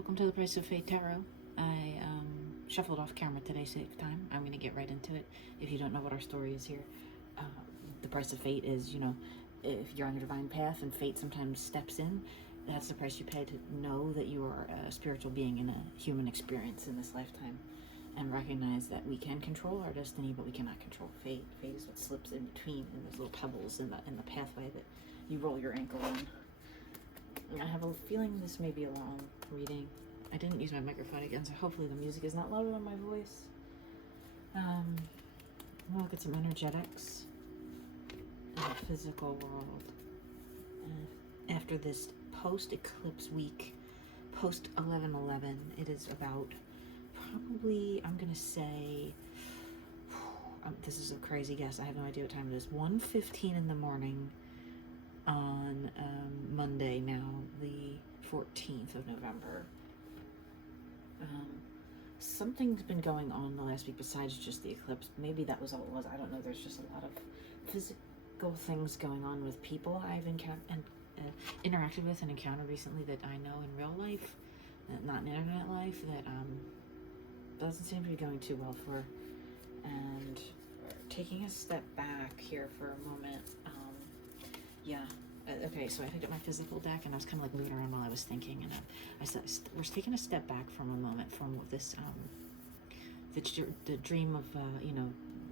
welcome to the Price of Fate Tarot. I shuffled off camera today to save time. I'm going to get right into it. If you don't know what our story is here, the price of fate is, if you're on your divine path and fate sometimes steps in, that's the price you pay to know that you are a spiritual being in a human experience in this lifetime, and recognize that we can control our destiny, but we cannot control fate. Fate is what slips in between, and there's little pebbles in the pathway that you roll your ankle on. I have a feeling this may be a long reading. I didn't use my microphone again, so hopefully the music is not louder than my voice. We'll look at some energetics in the physical world. After this post-eclipse week, post-11/11, it is about probably, I'm going to say, this is a crazy guess, I have no idea what time it is, 1:15 in the morning on Monday now, the 14th of November. Something's been going on the last week besides just the eclipse. Maybe that was all it was. I don't know. There's just a lot of physical things going on with people I've interacted with and encountered recently that I know in real life, not in internet life, that doesn't seem to be going too well for. And taking a step back here for a moment. Okay, so I picked up my physical deck and I was kind of like moving around while I was thinking, and I said, we're taking a step back from a moment from this, the dream of,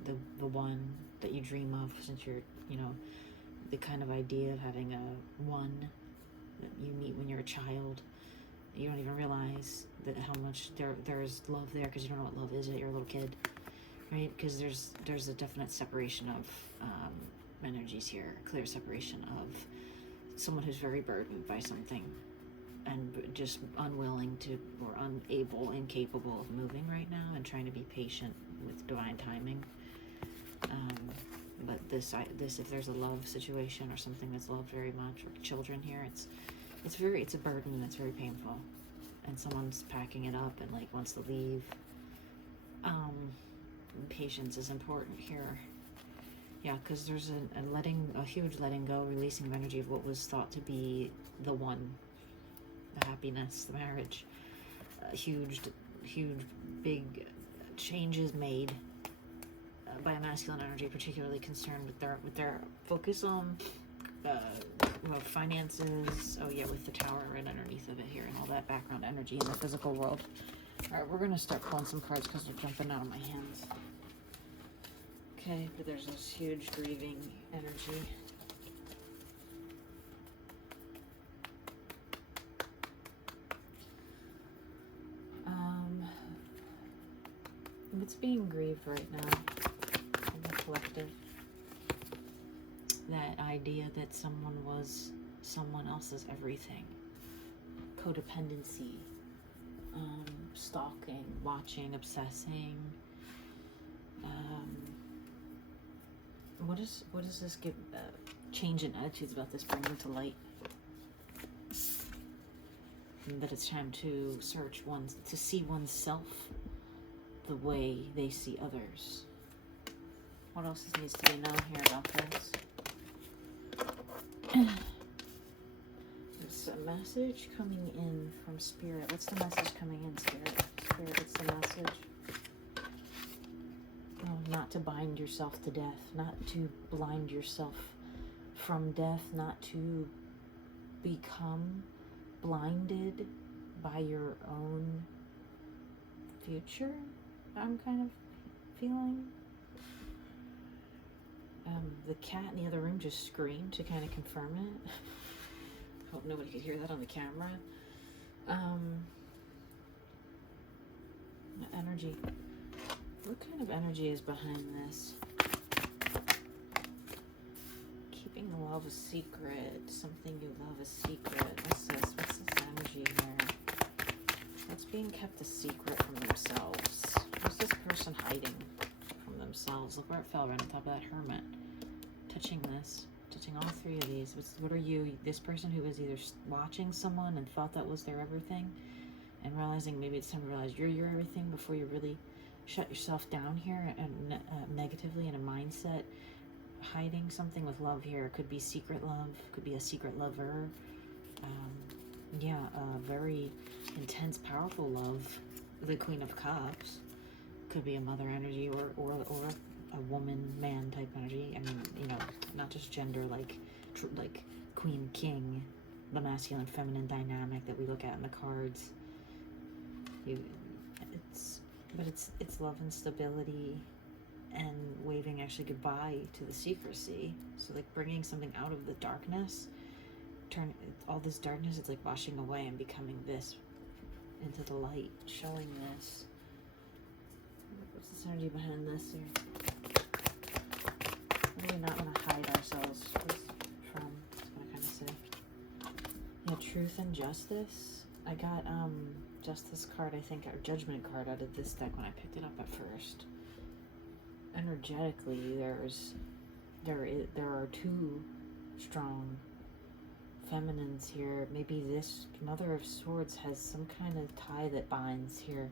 the one that you dream of since you're, the kind of idea of having a one that you meet when you're a child. You don't even realize that how much there's love there because you don't know what love is yet you're a little kid, right? Because there's a definite separation of energies here, a clear separation of someone who's very burdened by something and just unwilling to, or unable, incapable of moving right now, and trying to be patient with divine timing. But this, if there's a love situation or something that's loved very much, or children here, it's a burden and it's very painful, and someone's packing it up and like wants to leave. Patience is important here. Yeah, because there's a huge letting go, releasing of energy of what was thought to be the one, the happiness, the marriage. Huge, big changes made by a masculine energy, particularly concerned with their focus on finances. Oh yeah, with the tower right underneath of it here, and all that background energy in the physical world. All right, we're gonna start pulling some cards because they're jumping out of my hands. Okay, but there's this huge grieving energy. What's being grieved right now in the collective? That idea that someone was someone else's everything. Codependency. Stalking, watching, obsessing. What does this give change in attitudes about this bring to light? And that it's time to to see oneself the way they see others. What else needs to be known here about this? There's a message coming in from Spirit. What's the message coming in, Spirit? Spirit, what's the message? Not to bind yourself to death, not to blind yourself from death, not to become blinded by your own future, I'm kind of feeling. The cat in the other room just screamed to kind of confirm it. Hope nobody could hear that on the camera. Energy. What kind of energy is behind this? Keeping love a secret. Something you love a secret. What's this? What's this energy here? What's being kept a secret from themselves? What's this person hiding from themselves? Look where it fell, right on top of that hermit. Touching this. Touching all three of these. What are you? This person who was either watching someone and thought that was their everything, and realizing maybe it's time to realize you're your everything before you really shut yourself down here and negatively in a mindset, hiding something with love here. It could be secret love, could be a secret lover. Very intense, powerful love. The Queen of Cups could be a mother energy, or a woman man type energy. I mean, you know, not just gender, like queen king, the masculine feminine dynamic that we look at in the cards. It's love and stability, and waving actually goodbye to the secrecy. So like bringing something out of the darkness, turn all this darkness, it's like washing away and becoming this into the light, showing this. What's this energy behind this here? What do we not want to hide ourselves from? That's what I kind of say. Yeah, truth and justice. I got justice card, I think, or judgment card out of this deck when I picked it up at first. Energetically, there are two strong feminines here. Maybe this Mother of Swords has some kind of tie that binds here,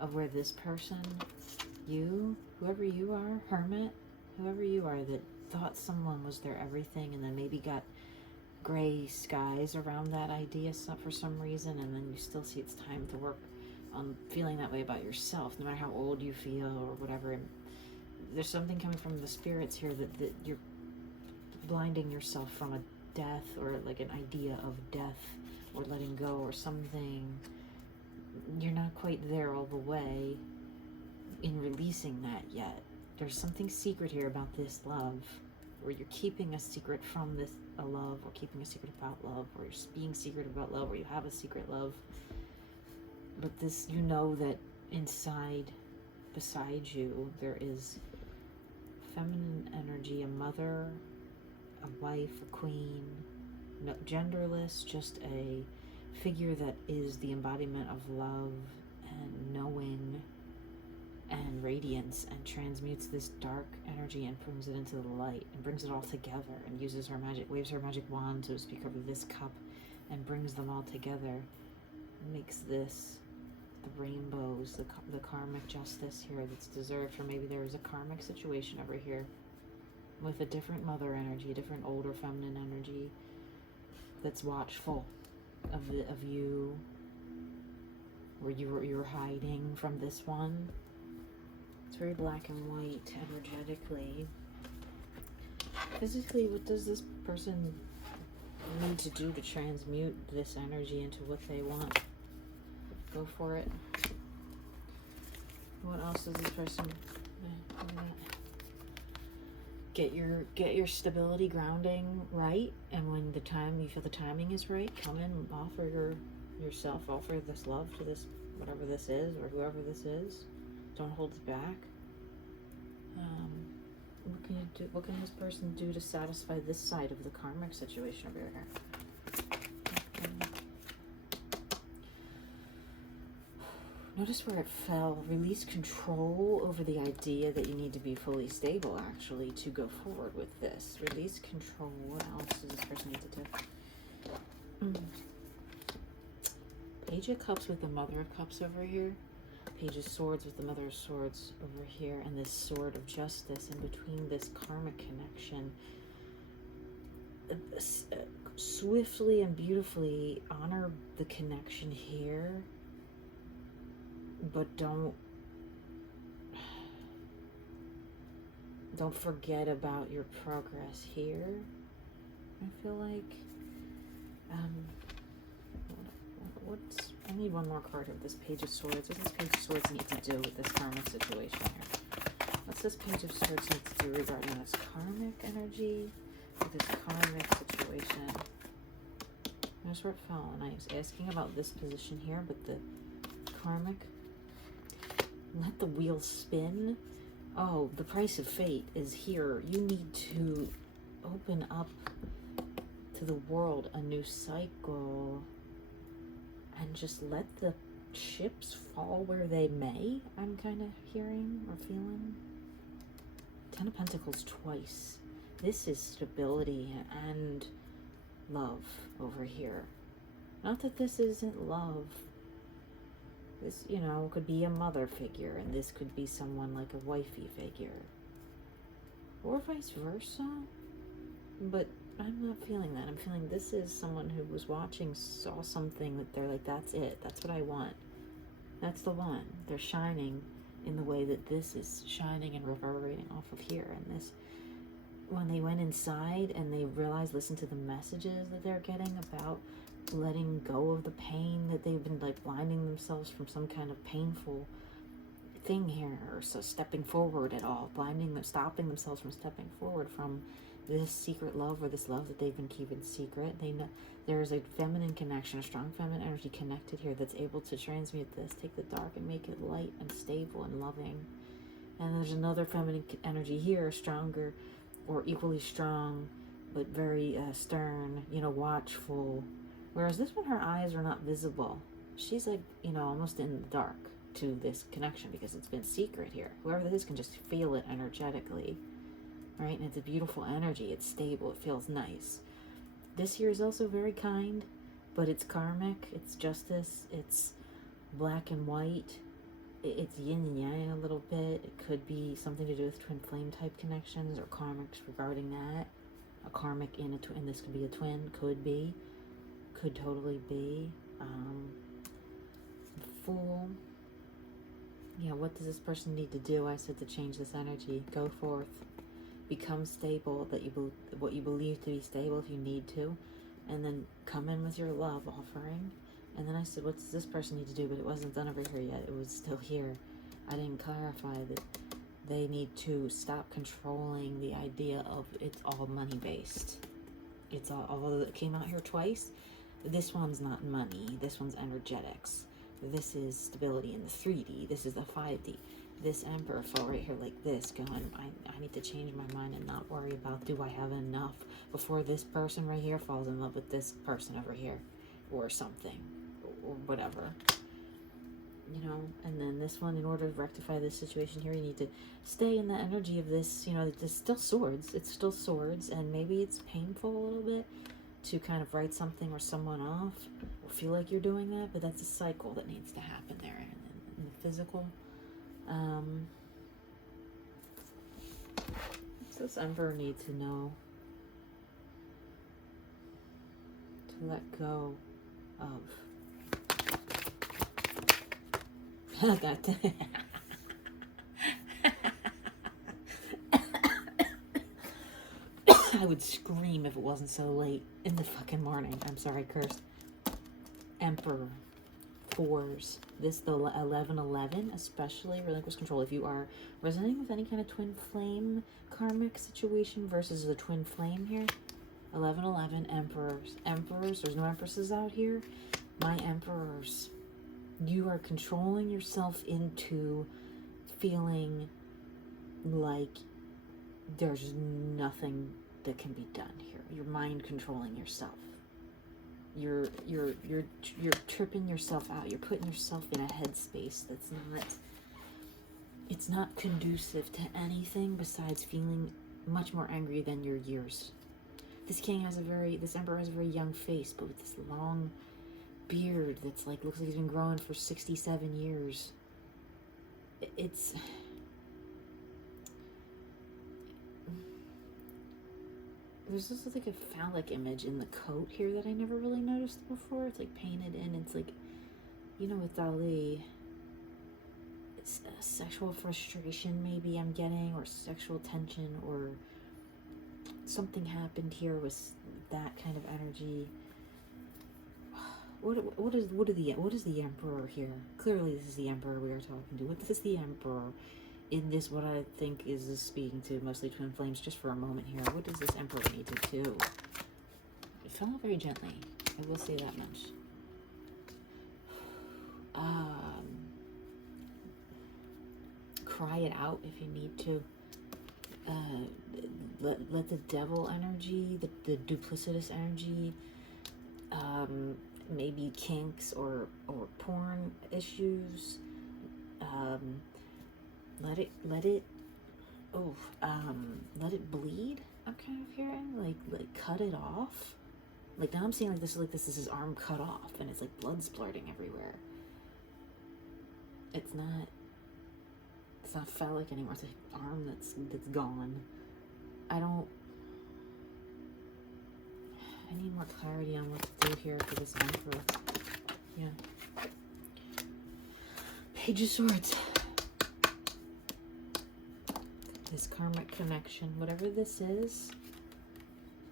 of where this person, you, whoever you are, Hermit, whoever you are, that thought someone was their everything, and then maybe got gray skies around that idea for some reason, and then you still see it's time to work on feeling that way about yourself, no matter how old you feel or whatever. And there's something coming from the spirits here that you're blinding yourself from a death, or like an idea of death or letting go or something. You're not quite there all the way in releasing that yet. There's something secret here about this love, where you're keeping a secret from this, a love, or keeping a secret about love, or you're being secret about love, or you have a secret love. But this, you know that inside, beside you, there is feminine energy, a mother, a wife, a queen, no, genderless, just a figure that is the embodiment of love and knowing and radiance, and transmutes this dark energy and brings it into the light, and brings it all together, and uses her magic, waves her magic wand, so to speak, over this cup, and brings them all together, makes this the rainbows, the karmic justice here that's deserved. Or maybe there is a karmic situation over here with a different mother energy, a different older feminine energy that's watchful of you, where you're hiding from this one. It's very black and white energetically. Physically, what does this person need to do to transmute this energy into what they want? Go for it. What else does this person get your stability, grounding right, and when the time you feel the timing is right, come in, offer yourself, offer this love to this, whatever this is, or whoever this is. Don't hold it back. What can you do? What can this person do to satisfy this side of the karmic situation over here? Notice where it fell. Release control over the idea that you need to be fully stable, actually, to go forward with this. Release control. What else does this person need to do? Page of Cups with the Mother of Cups over here. Page of Swords with the Mother of Swords over here. And this Sword of Justice in between, this karmic connection. Swiftly and beautifully honor the connection here. But don't forget about your progress here. I feel like I need one more card of this Page of Swords. What does this Page of Swords need to do with this karmic situation here? What's this Page of Swords need to do regarding this karmic energy, with this karmic situation? There's where it fell, and I was asking about this position here, but the karmic. Let the wheel spin. Oh, the price of fate is here. You need to open up to the world a new cycle and just let the chips fall where they may, I'm kind of hearing or feeling. Ten of Pentacles twice. This is stability and love over here. Not that this isn't love. This, you know, could be a mother figure, and this could be someone like a wifey figure. Or vice versa. But I'm not feeling that. I'm feeling this is someone who was watching, saw something that they're like, that's it. That's what I want. That's the one. They're shining in the way that this is shining and reverberating off of here. And this, when they went inside and they realized, listen to the messages that they're getting about letting go of the pain, that they've been like blinding themselves from some kind of painful thing here, or so stepping forward at all, blinding them, stopping themselves from stepping forward from this secret love, or this love that they've been keeping secret. They know there's a feminine connection, a strong feminine energy connected here that's able to transmute this, take the dark and make it light and stable and loving. And there's another feminine energy here, stronger or equally strong, but very stern, watchful. Whereas this one, her eyes are not visible. She's like, almost in the dark to this connection because it's been secret here. Whoever this is can just feel it energetically, right? And it's a beautiful energy. It's stable. It feels nice. This here is also very kind, but it's karmic. It's justice. It's black and white. It's yin and yang a little bit. It could be something to do with twin flame type connections or karmics regarding that. A karmic in a twin. This could be a twin. Could be. Could totally be. Fool. Yeah, what does this person need to do? I said to change this energy. Go forth. Become stable, what you believe to be stable if you need to. And then come in with your love offering. And then I said, what does this person need to do? But it wasn't done over here yet. It was still here. I didn't clarify that they need to stop controlling the idea of it's all money based. It's all, although it came out here twice, this one's not money. This one's energetics. This is stability in the 3D. This is the 5D. This emperor fell right here like this, going, I need to change my mind and not worry about, do I have enough before this person right here falls in love with this person over here, or something, or whatever. And then this one, in order to rectify this situation here, you need to stay in the energy of this, it's still swords. It's still swords, and maybe it's painful a little bit to kind of write something or someone off, or feel like you're doing that, but that's a cycle that needs to happen there in the physical. So this emperor needs to know to let go of I would scream if it wasn't so late in the fucking morning. I'm sorry, cursed. Emperor. Fours. This, the 1111, especially relinquish control. If you are resonating with any kind of twin flame karmic situation versus the twin flame here, 1111, emperors, there's no empresses out here. My emperors, you are controlling yourself into feeling like there's nothing that can be done here. You're mind controlling yourself. You're tripping yourself out. You're putting yourself in a headspace that's it's not conducive to anything besides feeling much more angry than your years. This emperor has a very young face, but with this long beard that's like, looks like he's been growing for 67 years. There's also like a phallic image in the coat here that I never really noticed before. It's like painted in. It's like, with Dali, it's sexual frustration maybe I'm getting, or sexual tension, or something happened here with that kind of energy. What is the emperor here? Clearly this is the emperor we are talking to. What is the emperor in this, what I think is speaking to mostly twin flames, just for a moment here? What does this emperor need to do? It fell out very gently. I will say that much. Cry it out if you need to. Let the devil energy, the duplicitous energy, maybe kinks or porn issues, let it bleed. I'm kind of hearing like cut it off. Like now I'm seeing this is his arm cut off and it's like blood splurting everywhere. It's not phallic anymore. It's an arm that's gone. I don't I need more clarity on what to do here for this Emperor. Yeah. Page of Swords. This karmic connection, whatever this is,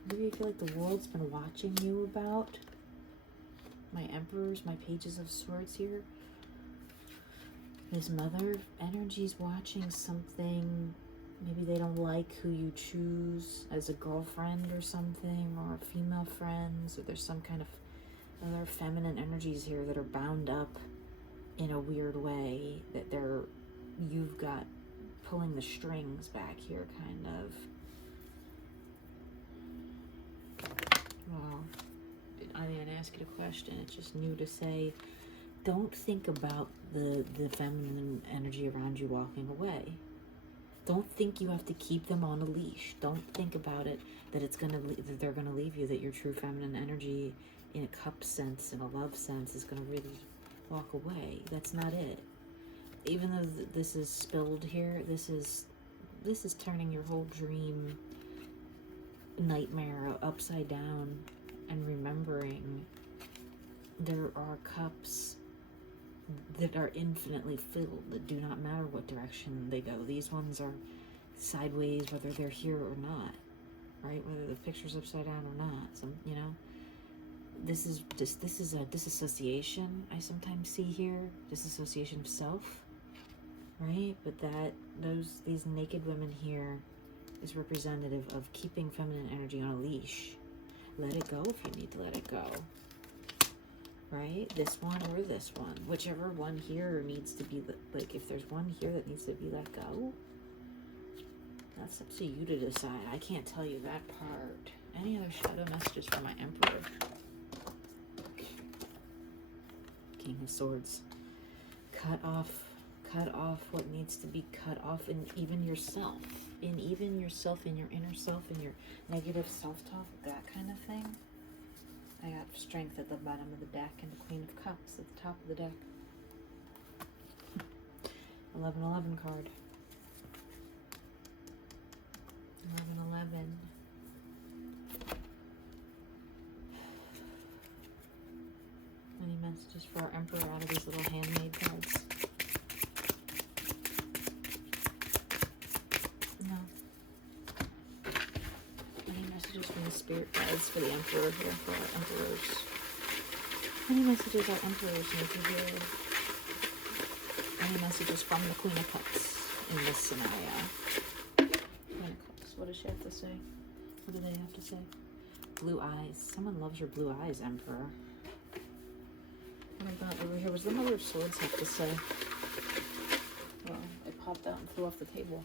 maybe you feel like the world's been watching you about. My Emperors, my Pages of Swords here. This mother energy's watching something. Maybe they don't like who you choose as a girlfriend or something, or female friends, or there's some kind of other feminine energies here that are bound up in a weird way, that you've got pulling the strings back here, kind of. Well, I didn't ask you a question. It's just new to say, don't think about the feminine energy around you walking away. Don't think you have to keep them on a leash. Don't think about it that that they're gonna leave you. That your true feminine energy, in a cup sense, in a love sense, is gonna really walk away. That's not it. Even though this is spilled here, this is turning your whole dream nightmare upside down, and remembering there are cups that are infinitely filled, that do not matter what direction they go. These ones are sideways, whether they're here or not, right? Whether the picture's upside down or not. This is a disassociation I sometimes see here, disassociation of self, right? But these naked women here is representative of keeping feminine energy on a leash. Let it go if you need to let it go. Right? This one or this one. Whichever one here needs to be, like, if there's one here that needs to be let go, that's up to you to decide. I can't tell you that part. Any other shadow messages for my Emperor? King of Swords. Cut off what needs to be cut off in even yourself. In your inner self, in your negative self-talk, that kind of thing. I got Strength at the bottom of the deck and the Queen of Cups at the top of the deck. 1111 card. 1111. Any messages for our Emperor out of these little handmade cards? No. Any messages from the spirit guides for the Emperor here, for our Emperors? Any messages our Emperors need to hear? Any messages from the Queen of Cups in this scenario? Queen of Cups, what does she have to say? What do they have to say? Blue eyes. Someone loves your blue eyes, Emperor. What about over here? What does the Mother of Swords have to say? Well, it popped out and flew off the table.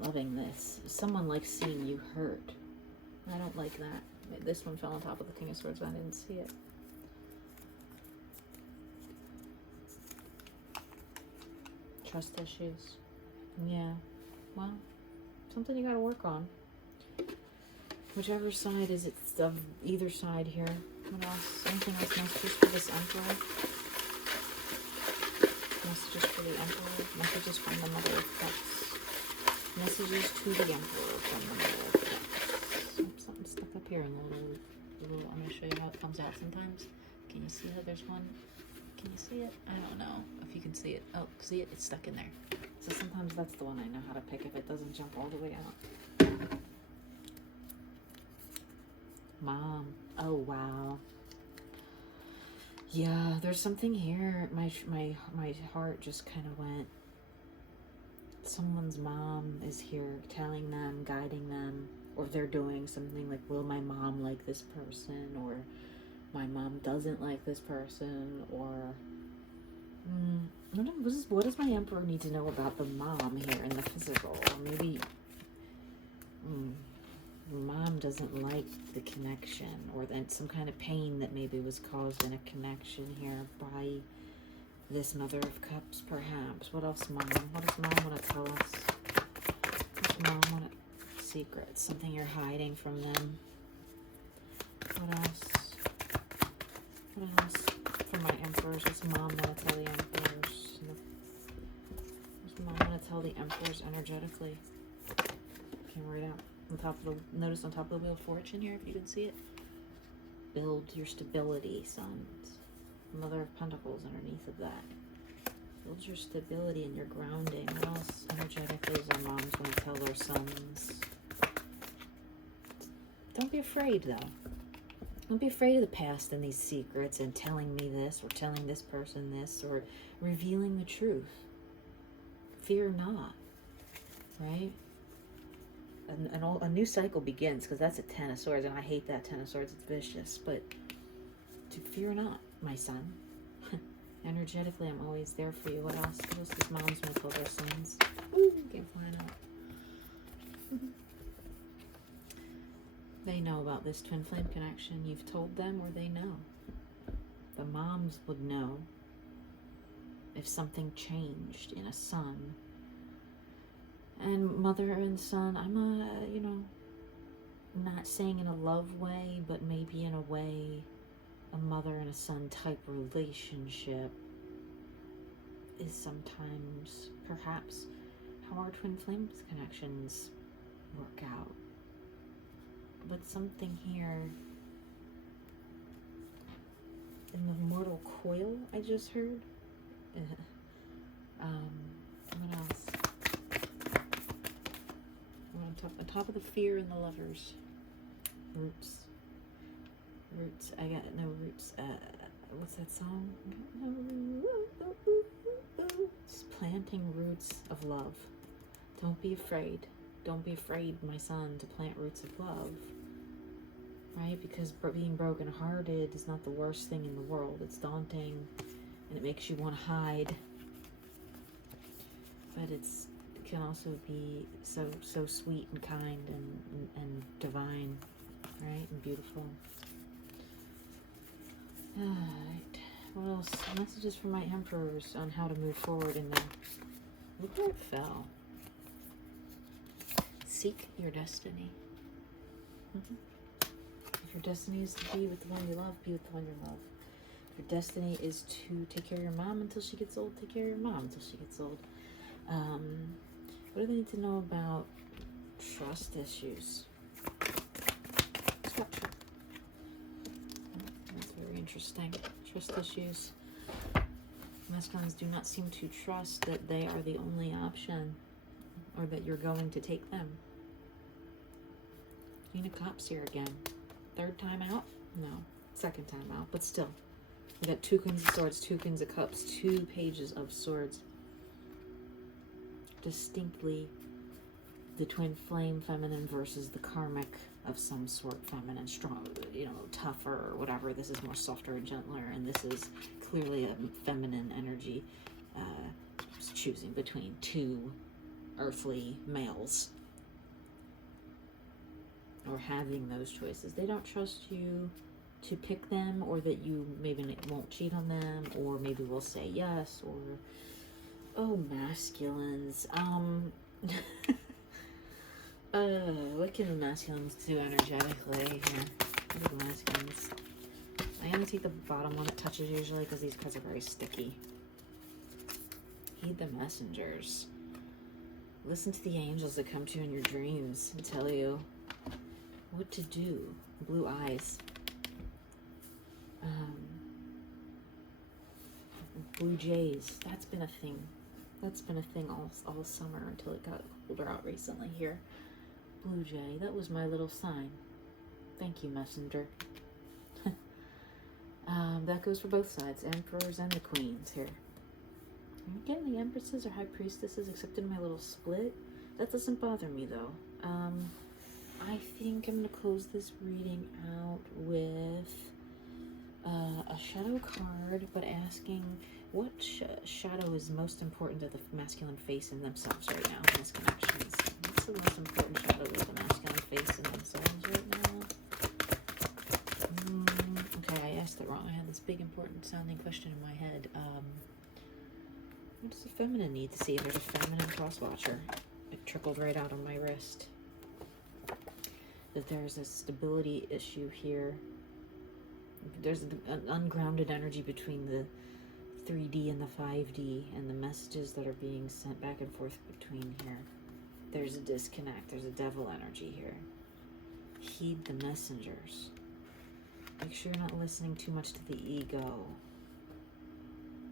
Loving this. Someone likes seeing you hurt. I don't like that. This one fell on top of the King of Swords, but I didn't see it. Trust issues. Yeah. Well, something you gotta work on. Whichever side is it, of either side here. What else? Anything else? Messages for this Emperor? Messages for the Emperor? Messages from the Mother of Cups? Messages to the Emperor from the Mother of Cups. Something stuck up here in the little, I'm going to show you how it comes out sometimes. Can you see how there's one? Can you see it? I don't know if you can see it. Oh, see it? It's stuck in there. So sometimes that's the one I know how to pick if it doesn't jump all the way out. Mom. Oh, wow. Yeah, there's something here. My heart just kind of went. Someone's mom is here telling them, guiding them, or they're doing something like, will my mom like this person, or my mom doesn't like this person, or what does my Emperor need to know about the mom here in the physical? Or maybe mom doesn't like the connection, or that some kind of pain that maybe was caused in a connection here by this Mother of Cups, perhaps. What else, Mom? What does Mom want to tell us? What does Mom want to... Secrets. Something you're hiding from them. What else? What else for my Emperors? What's Mom want to tell the Emperors? What's Mom want to tell the Emperors energetically? came right out. On top of the, notice on top of the Wheel of Fortune here, if you can see it. Build your stability, sons. Mother of Pentacles underneath of that. Build your stability and your grounding. What else energetically is our moms going to tell their sons? Don't be afraid, though. Don't be afraid of the past and these secrets and telling me this or telling this person this or revealing the truth. Fear not, right? A new cycle begins, because that's a Ten of Swords, and I hate that Ten of Swords. It's vicious, but to fear not, my son. Energetically, I'm always there for you. What else? What else does moms want to tell their sons? Ooh, came flying out. They know about this twin flame connection. You've told them, or they know. The moms would know if something changed in a son. And mother and son, I'm not saying in a love way, but maybe in a way, a mother and a son type relationship is sometimes perhaps how our twin flames connections work out. But something here in the mortal coil I just heard. What else? On top of the fear and the lovers. Roots. I got no roots. What's that song? Just planting roots of love. Don't be afraid. Don't be afraid, my son, to plant roots of love. Right? Because being brokenhearted is not the worst thing in the world. It's daunting and it makes you want to hide. But it can also be so sweet and kind and divine, right? And beautiful. Alright, what else? Messages from my emperors on how to move forward in the... Look where it fell. Seek your destiny. If your destiny is to be with the one you love, be with the one you love. If your destiny is to take care of your mom until she gets old, take care of your mom until she gets old. What do they need to know about trust issues? Structure. That's very interesting. Trust issues. Masculines do not seem to trust that they are the only option, or that you're going to take them. Queen of Cups here again. Third time out? No. Second time out, but still. We got two Queens of Swords, two Queens of Cups, two Pages of Swords. Distinctly the twin flame feminine versus the karmic of some sort feminine, strong, tougher or whatever. This is more softer and gentler, and this is clearly a feminine energy, choosing between two earthly males, or having those choices. They don't trust you to pick them, or that you maybe won't cheat on them, or maybe will say yes, or oh, masculines. What can the masculines do energetically here? What do the masculines? I'm gonna take the bottom one it touches usually, because these cards are very sticky. Heed the messengers. Listen to the angels that come to you in your dreams and tell you what to do. Blue eyes. Blue jays. That's been a thing. That's been a thing all summer until it got colder out recently here. Blue jay. That was my little sign. Thank you, messenger. That goes for both sides. Emperors and the queens here. I'm getting the empresses or high priestesses accepted in my little split. That doesn't bother me though. I think I'm going to close this reading out with a shadow card, but asking what shadow is most important to the masculine face in themselves right now in this connections. What's the most important shadow of the masculine face in themselves right now? Okay, I asked it wrong. I had this big important sounding question in my head. What does the feminine need to see? There's a feminine cross watcher. It trickled right out on my wrist. That there's a stability issue here. There's an ungrounded energy between the 3D and the 5D, and the messages that are being sent back and forth between here. There's a disconnect. There's a devil energy here. Heed the messengers. Make sure you're not listening too much to the ego.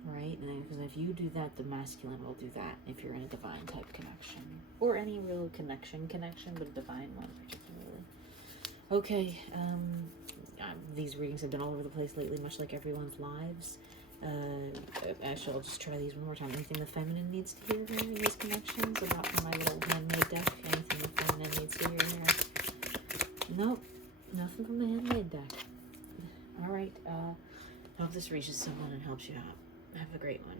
Right? Because if you do that, the masculine will do that if you're in a divine type connection. Or any real connection, but a divine one particularly. Okay, these readings have been all over the place lately, much like everyone's lives. Actually, I'll just try these one more time. Anything the feminine needs to hear here in these connections about my little handmade deck? Anything the feminine needs to hear here? Nope, nothing from the handmade deck. All right, hope this reaches someone and helps you out. Have a great one.